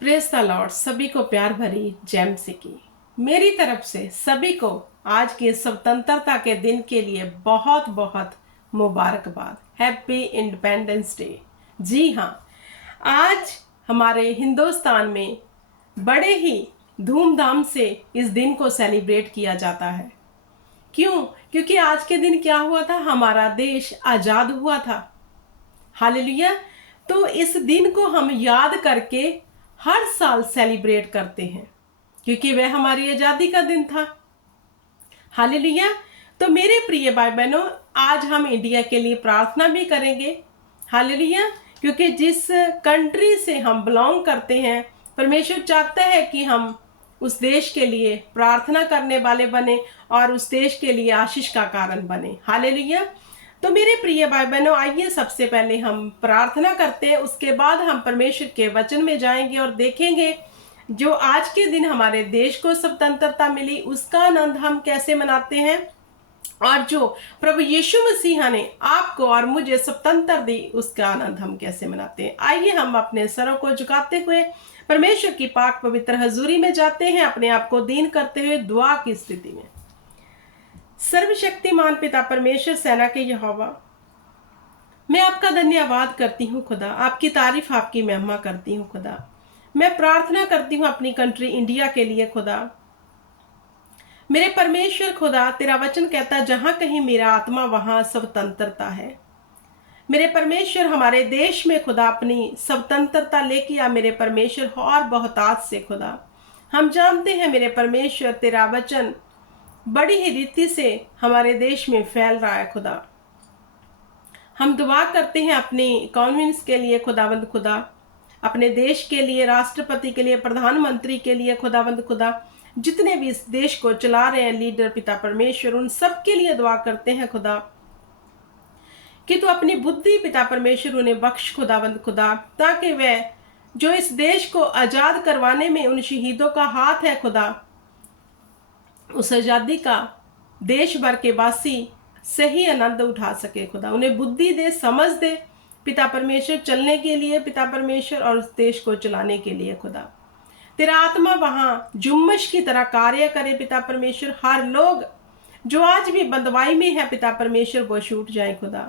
Praise the Lord. सभी को प्यार भरी जय मसीह की मेरी तरफ से सभी को आज के स्वतंत्रता के दिन के लिए बहुत बहुत मुबारकबाद। Happy independence day. जी हाँ, आज हमारे हिंदुस्तान में बड़े ही धूमधाम से इस दिन को सेलिब्रेट किया जाता है। क्यों? क्योंकि आज के दिन क्या हुआ था, हमारा देश आजाद हुआ था। हालेलुया। तो इस दिन को हम याद करके हर साल सेलिब्रेट करते हैं क्योंकि वह हमारी आजादी का दिन था। हालेलुया। तो मेरे प्रिय भाई बहनों, आज हम इंडिया के लिए प्रार्थना भी करेंगे। हालेलुया। क्योंकि जिस कंट्री से हम बिलोंग करते हैं, परमेश्वर चाहता है कि हम उस देश के लिए प्रार्थना करने वाले बने और उस देश के लिए आशीष का कारण बने। हालेलुया। तो मेरे प्रिय भाई बहनों, आइए सबसे पहले हम प्रार्थना करते हैं, उसके बाद हम परमेश्वर के वचन में जाएंगे और देखेंगे जो आज के दिन हमारे देश को स्वतंत्रता मिली उसका आनंद हम कैसे मनाते हैं, और जो प्रभु यीशु मसीहा ने आपको और मुझे स्वतंत्रता दी उसका आनंद हम कैसे मनाते हैं। आइए हम अपने सरों को झुकाते हुए परमेश्वर की पाक पवित्र हजूरी में जाते हैं, अपने आप को दीन करते हुए दुआ की स्थिति में। सर्वशक्तिमान पिता परमेश्वर, सेना के यहोवा, मैं आपका धन्यवाद करती हूँ खुदा, आपकी तारीफ आपकी महिमा करती हूँ खुदा। मैं प्रार्थना करती हूँ अपनी कंट्री इंडिया के लिए खुदा। मेरे परमेश्वर खुदा, तेरा वचन कहता जहां कहीं मेरा आत्मा वहां स्वतंत्रता है। मेरे परमेश्वर, हमारे देश में खुदा अपनी स्वतंत्रता लेके आ मेरे परमेश्वर, और बहुतायत से खुदा हम जानते हैं मेरे परमेश्वर तेरा वचन बड़ी ही रीति से हमारे देश में फैल रहा है खुदा। हम दुआ करते हैं अपनी कॉन्वेंस के लिए खुदावंद खुदा, अपने देश के लिए, राष्ट्रपति के लिए, प्रधानमंत्री के लिए खुदावंद खुदा, जितने भी इस देश को चला रहे हैं लीडर पिता परमेश्वर, उन सब के लिए दुआ करते हैं खुदा कि तू अपनी बुद्धि पिता परमेश्वर उन्हें बख्श खुदावंद खुदा, ताकि वह जो इस देश को आजाद करवाने में उन शहीदों का हाथ है खुदा, उस आजादी का देश भर के वासी सही आनंद उठा सके खुदा। उन्हें बुद्धि दे, समझ दे पिता परमेश्वर चलने के लिए पिता परमेश्वर, और उस देश को चलाने के लिए खुदा। तेरा आत्मा वहां जुम्मश की तरह कार्य करे पिता परमेश्वर। हर लोग जो आज भी बंदवाई में है पिता परमेश्वर वो छूट जाए खुदा।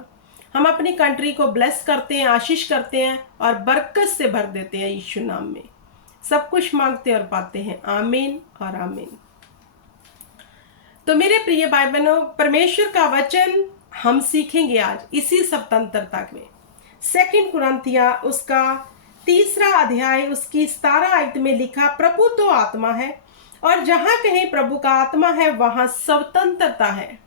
हम अपनी कंट्री को ब्लेस करते हैं, आशीष करते हैं और बरकत से भर देते हैं। यीशु नाम में सब कुछ मांगते और पाते हैं। आमीन और आमीन। तो मेरे प्रिय भाई बहनों, परमेश्वर का वचन हम सीखेंगे आज इसी स्वतंत्रता में। 2 कुरिन्थियों उसका 3 अध्याय उसकी 17 आयत में लिखा, प्रभु तो आत्मा है और जहां कहीं प्रभु का आत्मा है वहां स्वतंत्रता है।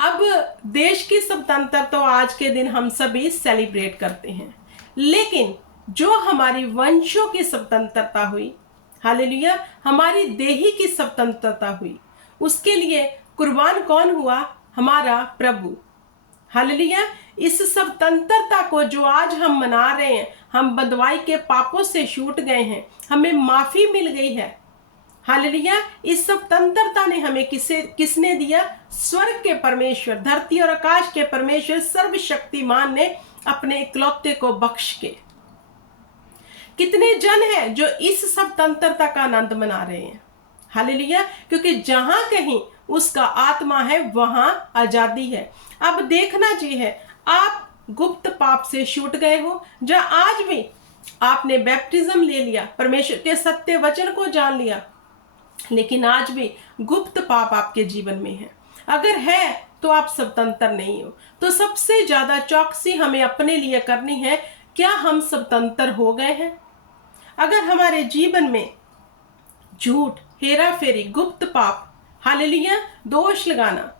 अब देश की स्वतंत्रता तो आज के दिन हम सभी सेलिब्रेट करते हैं, लेकिन जो हमारी वंशों की स्वतंत्रता हुई, हालेलुया, हमारी देही की स्वतंत्रता हुई, उसके लिए कुर्बान कौन हुआ? हमारा प्रभु। हालेलुया। इस स्वतंत्रता को जो आज हम मना रहे हैं, हम बंधुआई के पापों से छूट गए हैं, हमें माफी मिल गई है। हालेलुया। इस स्वतंत्रता ने हमें किसने दिया? स्वर्ग के परमेश्वर, धरती और आकाश के परमेश्वर, सर्वशक्तिमान ने अपने इकलौते को बख्श के। कितने जन हैं जो इस स्वतंत्रता का आनंद मना रहे हैं? हालेलुया। क्योंकि जहां कहीं उसका आत्मा है वहां आजादी है। अब देखना चाहिए, आप गुप्त पाप से छूट गए हो, जहां आज भी आपने बैप्टिज्म ले लिया, परमेश्वर के सत्य वचन को जान लिया, लेकिन आज भी गुप्त पाप आपके जीवन में है। अगर है तो आप स्वतंत्र नहीं हो। तो सबसे ज्यादा चौकसी हमें अपने लिए करनी है, क्या हम स्वतंत्र हो गए हैं? अगर हमारे जीवन में झूठ, हेरा फेरी, गुप्त पाप, हालेलुया, दोष लगाना,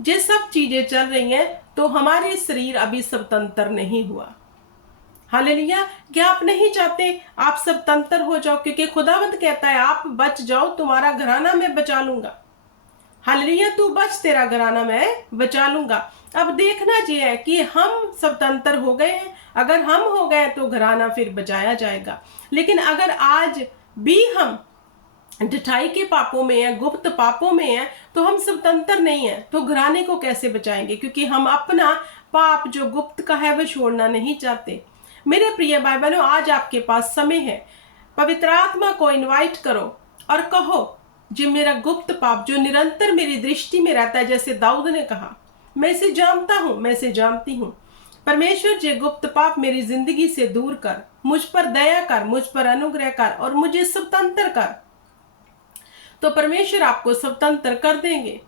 ये सब चीजें चल रही हैं, तो हमारे शरीर अभी स्वतंत्र नहीं हुआ। हालेलुया। क्या आप नहीं चाहते आप स्वतंत्र हो जाओ? क्योंकि खुदावंद कहता है आप बच जाओ, तुम्हारा घराना मैं बचा लूंगा। हालेलुया। तू बच, तेरा घराना मैं बचा लूंगा। अब देखना चाहिए कि हम स्वतंत्र हो गए हैं। अगर हम हो गए तो घराना फिर बचाया जाएगा, लेकिन अगर आज भी हम ढिठाई के पापों में है, गुप्त पापों में है, तो हम स्वतंत्र नहीं है, तो घराने को कैसे बचाएंगे? क्योंकि हम अपना पाप जो गुप्त का है वह छोड़ना नहीं चाहते। मेरे प्रिय भाई बहनों, आज आपके पास समय है। पवित्र आत्मा को इनवाइट करो और कहो, जो मेरा गुप्त पाप जो निरंतर मेरी दृष्टि में रहता है, जैसे दाऊद ने कहा, मैं इसे जानता हूं, मैं इसे जानती हूं। परमेश्वर जी, गुप्त पाप मेरी जिंदगी से दूर कर, मुझ पर दया कर, मुझ पर अनुग्रह कर और मुझे स्वतंत्र कर। तो परमेश्वर आपको स्वतंत्र कर देंगे।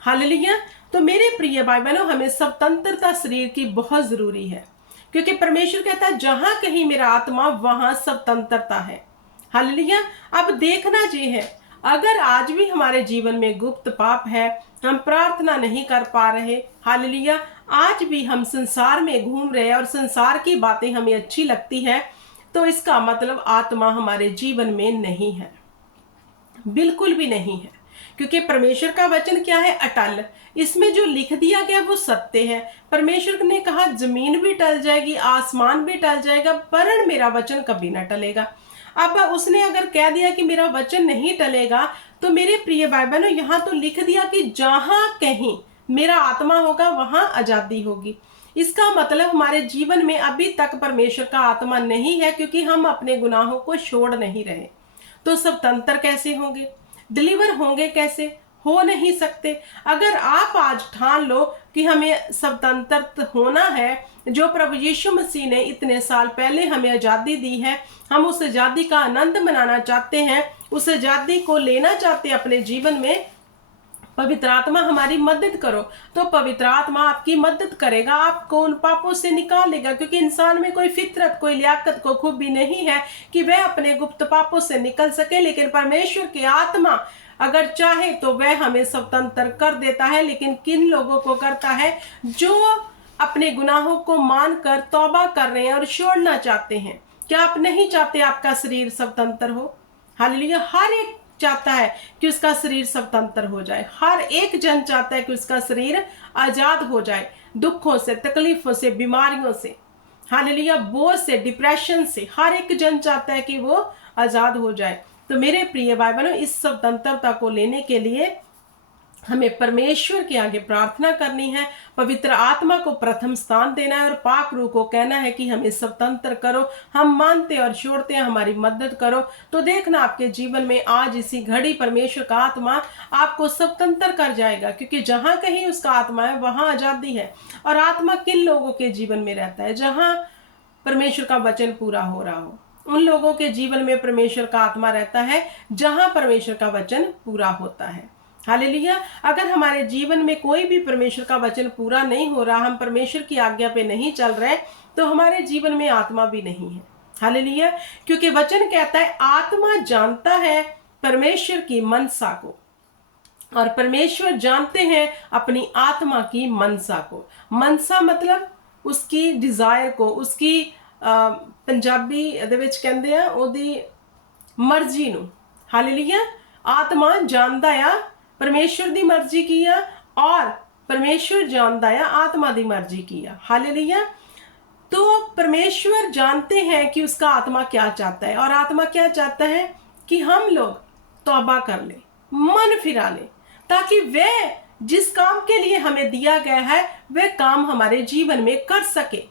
हालेलुया। तो मेरे प्रिय भाई बहनों, हमें स्वतंत्रता शरीर की बहुत जरूरी है, क्योंकि परमेश्वर कहता है जहां कहीं मेरा आत्मा वहां स्वतंत्रता है। हालेलुया। अब देखना ये है, अगर आज भी हमारे जीवन में गुप्त पाप है, हम प्रार्थना नहीं कर पा रहे, हालेलुया, आज भी हम संसार में घूम रहे हैं और संसार की बातें हमें अच्छी लगती है, तो इसका मतलब आत्मा हमारे जीवन में नहीं है, बिल्कुल भी नहीं है। क्योंकि परमेश्वर का वचन क्या है? अटल। इसमें जो लिख दिया गया वो सत्य है। परमेश्वर ने कहा जमीन भी टल जाएगी, आसमान भी टल जाएगा, पर मेरा वचन कभी ना टलेगा। अब उसने अगर कह दिया कि मेरा वचन नहीं टलेगा, तो मेरे प्रिय भाई बहनों, यहाँ तो लिख दिया कि जहां कहीं मेरा आत्मा होगा वहां आजादी होगी। इसका मतलब हमारे जीवन में अभी तक परमेश्वर का आत्मा नहीं है, क्योंकि हम अपने गुनाहों को छोड़ नहीं रहे। तो स्वतंत्र कैसे होंगे? डिलीवर होंगे कैसे? हो नहीं सकते। अगर आप आज ठान लो कि हमें स्वतंत्र होना है, जो प्रभु यीशु मसीह ने इतने साल पहले हमें आजादी दी है, हम उस आजादी का आनंद मनाना चाहते हैं, उस आजादी को लेना चाहते हैं अपने जीवन में, पवित्र आत्मा हमारी मदद करो। तो पवित्र आत्मा आपकी मदद करेगा, आपको उन पापों से निकालेगा, क्योंकि इंसान में कोई फितरत, कोई लियाकत को खूबी नहीं है कि वह अपने गुप्त पापों से निकल सके। लेकिन परमेश्वर की आत्मा अगर चाहे तो वह हमें स्वतंत्र कर देता है। लेकिन किन लोगों को करता है? जो अपने गुनाहों को मानकर तौबा कर रहे हैं और छोड़ना चाहते हैं। क्या आप नहीं चाहते आपका शरीर स्वतंत्र हो? हालेलुया। हर एक चाहता है कि उसका शरीर स्वतंत्र हो जाए। हर एक जन चाहता है कि उसका शरीर आजाद हो जाए, दुखों से, तकलीफों से, बीमारियों से, हालेलुया, बोझ से, डिप्रेशन से। हर एक जन चाहता है कि वो आजाद हो जाए। तो मेरे प्रिय भाई बहनों, इस स्वतंत्रता को लेने के लिए हमें परमेश्वर के आगे प्रार्थना करनी है, पवित्र आत्मा को प्रथम स्थान देना है और पाक रूह को कहना है कि हमें स्वतंत्र करो। हम मानते और छोड़ते हैं, हमारी मदद करो। तो देखना आपके जीवन में आज इसी घड़ी परमेश्वर का आत्मा आपको स्वतंत्र कर जाएगा, क्योंकि जहां कहीं उसका आत्मा है वहां आजादी है। और आत्मा किन लोगों के जीवन में रहता है? जहां परमेश्वर का वचन पूरा हो रहा हो, उन लोगों के जीवन में परमेश्वर का आत्मा रहता है जहां परमेश्वर का वचन पूरा होता है। हालेलुया। अगर हमारे जीवन में कोई भी परमेश्वर का वचन पूरा नहीं हो रहा, हम परमेश्वर की आज्ञा पे नहीं चल रहे, तो हमारे जीवन में आत्मा भी नहीं है। हालेलुया। क्योंकि वचन कहता है आत्मा जानता है परमेश्वर की मनसा को, और परमेश्वर जानते हैं अपनी आत्मा की मनसा को। मनसा मतलब उसकी डिजायर को, उसकी पंजाबी दे विच कहंदे आ ओदी मर्जी नूं। हालेलुया। आत्मा जानदा आ परमेश्वर दी मर्जी की आ, और परमेश्वर जानदा आ आत्मा दी मर्जी की आ। हालेलुया। तो परमेश्वर जानते हैं कि उसका आत्मा क्या चाहता है, और आत्मा क्या चाहता है कि हम लोग तौबा कर ले, मन फिरा ले, ताकि वह जिस काम के लिए हमें दिया गया है वह काम हमारे जीवन में कर सके।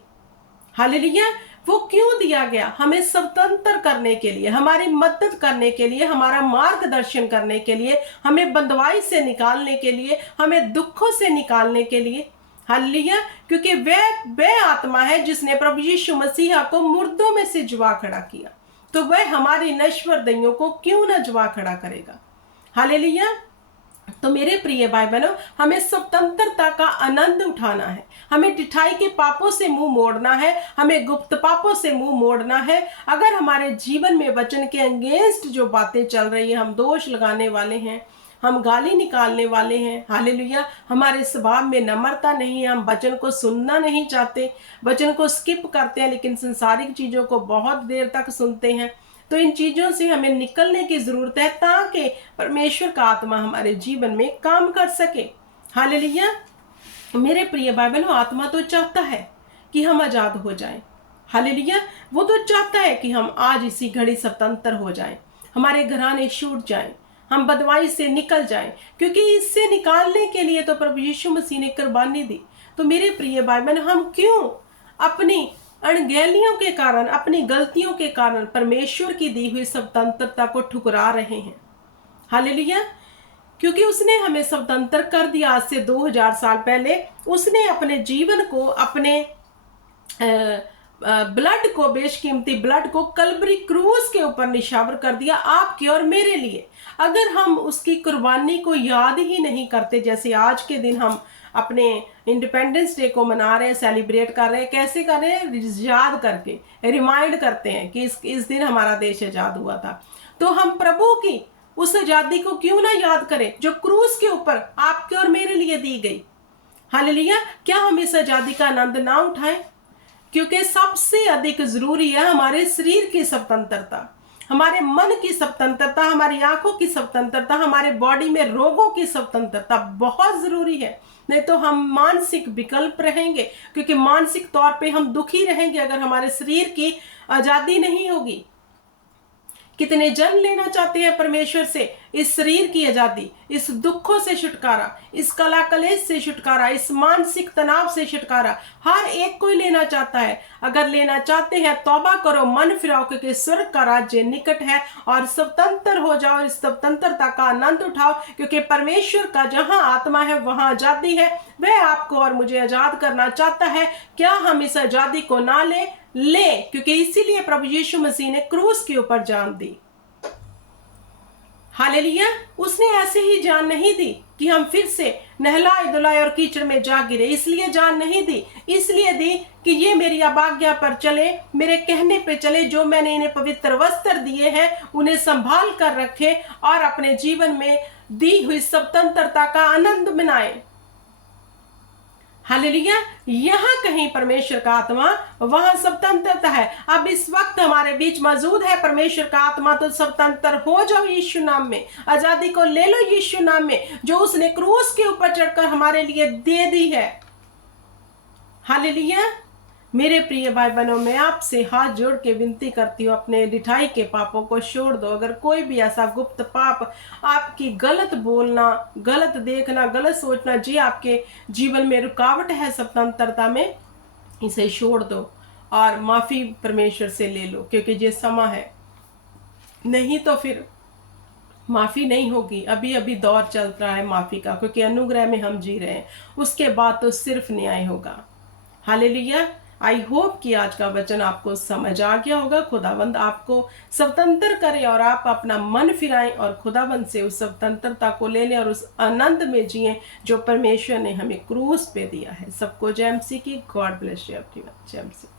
हालेलुया। वो क्यों दिया गया? हमें स्वतंत्र करने के लिए, हमारी मदद करने के लिए, हमारा मार्गदर्शन करने के लिए, हमें बंधुआई से निकालने के लिए, हमें दुखों से निकालने के लिए। हालेलुया। क्योंकि वह आत्मा है जिसने प्रभु यीशु मसीह को मुर्दों में से जुआ खड़ा किया, तो वह हमारी नश्वर दैयों को क्यों ना जुआ खड़ा करेगा। हालेलुया। तो मेरे प्रिय भाई बहनों, हमें स्वतंत्रता का आनंद उठाना है। हमें ढिठाई के पापों से मुंह मोड़ना है, हमें गुप्त पापों से मुंह मोड़ना है। अगर हमारे जीवन में वचन के अगेंस्ट जो बातें चल रही है, हम दोष लगाने वाले हैं, हम गाली निकालने वाले हैं, हालेलुया, हमारे स्वभाव में नम्रता नहीं है, हम वचन को सुनना नहीं चाहते, वचन को स्किप करते हैं, लेकिन संसारिक चीजों को बहुत देर तक सुनते हैं, तो इन चीजों से हमें निकलने की जरूरत है, ताकि परमेश्वर का आत्मा हमारे जीवन में काम कर सके। हालेलुया। मेरे प्रिय भाई बहनों, आत्मा तो चाहता है कि हम आजाद हो जाएं। हालेलुया। वो तो चाहता है कि हम आज इसी घड़ी स्वतंत्र हो जाएं, हमारे घराने छूट जाएं, हम बदवाई से निकल जाएं, क्योंकि इससे निकालने के लिए तो प्रभु यीशु मसीह ने कुर्बानी दी। तो मेरे प्रिय भाई बहन, हम क्यों अपनी अणगहलियों के कारण, अपनी गलतियों के कारण परमेश्वर की दी हुई स्वतंत्रता को ठुकरा रहे हैं। हालेलुया। क्योंकि उसने हमें स्वतंत्र कर दिया आज से 2000 साल पहले। उसने अपने जीवन को, अपने ब्लड को, बेशकीमती ब्लड को कलवरी क्रूस के ऊपर निछावर कर दिया आपके और मेरे लिए। अगर हम उसकी कुर्बानी को याद ही नहीं करते, जैसे आज के दिन हम अपने इंडिपेंडेंस डे को मना रहे हैं, सेलिब्रेट कर रहे हैं, कैसे कर रहे हैं? याद करके, रिमाइंड करते हैं कि इस दिन हमारा देश आजाद हुआ था। तो हम प्रभु की उस आजादी को क्यों ना याद करें जो क्रूस के ऊपर आपके और मेरे लिए दी गई। हालेलुया। क्या हम इस आजादी का आनंद ना उठाएं? क्योंकि सबसे अधिक जरूरी है हमारे शरीर की स्वतंत्रता, हमारे मन की स्वतंत्रता, हमारी आंखों की स्वतंत्रता, हमारे बॉडी में रोगों की स्वतंत्रता बहुत जरूरी है। नहीं तो हम मानसिक विकल्प रहेंगे, क्योंकि मानसिक तौर पे हम दुखी रहेंगे अगर हमारे शरीर की आजादी नहीं होगी। कितने जन लेना चाहते हैं परमेश्वर से इस शरीर की आजादी, इस दुखों से छुटकारा, इस कला कलेश से छुटकारा, इस मानसिक तनाव से छुटकारा। हर एक कोई लेना चाहता है। अगर लेना चाहते हैं तौबा करो, मन फिराओ, क्योंकि स्वर्ग का राज्य निकट है, और स्वतंत्र हो जाओ, इस स्वतंत्रता का आनंद उठाओ, क्योंकि परमेश्वर का जहां आत्मा है वहां आजादी है। वह आपको और मुझे आजाद करना चाहता है। क्या हम इस आजादी को ना ले, क्योंकि इसीलिए प्रभु यीशु मसीह ने क्रूस के ऊपर जान दी। हालेलुया। उसने ऐसे ही जान नहीं दी कि हम फिर से नहलाए धुलाए और कीचड़ में जा गिरे। इसलिए जान नहीं दी, इसलिए दी कि ये मेरी अबाज्ञा पर चले, मेरे कहने पे चले, जो मैंने इन्हें पवित्र वस्त्र दिए हैं उन्हें संभाल कर रखे और अपने जीवन में दी हुई स्वतंत्रता का आनंद मनाए। हालेलुया। यहाँ कहीं परमेश्वर का आत्मा, वहां स्वतंत्रता है। अब इस वक्त हमारे बीच मौजूद है परमेश्वर का आत्मा, तो स्वतंत्र हो जाओ यीशु नाम में। आजादी को ले लो यीशु नाम में, जो उसने क्रूस के ऊपर चढ़कर हमारे लिए दे दी है। हालेलुया। मेरे प्रिय भाई बहनों, मैं आपसे हाथ जोड़ के विनती करती हूँ, अपने रिठाई के पापों को छोड़ दो। अगर कोई भी ऐसा गुप्त पाप, आपकी गलत बोलना, गलत देखना, गलत सोचना जी आपके जीवन में रुकावट है स्वतंत्रता में, इसे छोड़ दो और माफी परमेश्वर से ले लो, क्योंकि ये समय है। नहीं तो फिर माफी नहीं होगी। अभी अभी दौर चल रहा है माफी का, क्योंकि अनुग्रह में हम जी रहे हैं। उसके बाद तो सिर्फ न्याय होगा। हालेलुया। आई होप कि आज का वचन आपको समझ आ गया होगा। खुदावंद आपको स्वतंत्र करे और आप अपना मन फिराएं और खुदावंद से उस स्वतंत्रता को ले लें और उस आनंद में जिए जो परमेश्वर ने हमें क्रूस पे दिया है। सबको जय मसीह की। God bless you everyone. जय मसीह।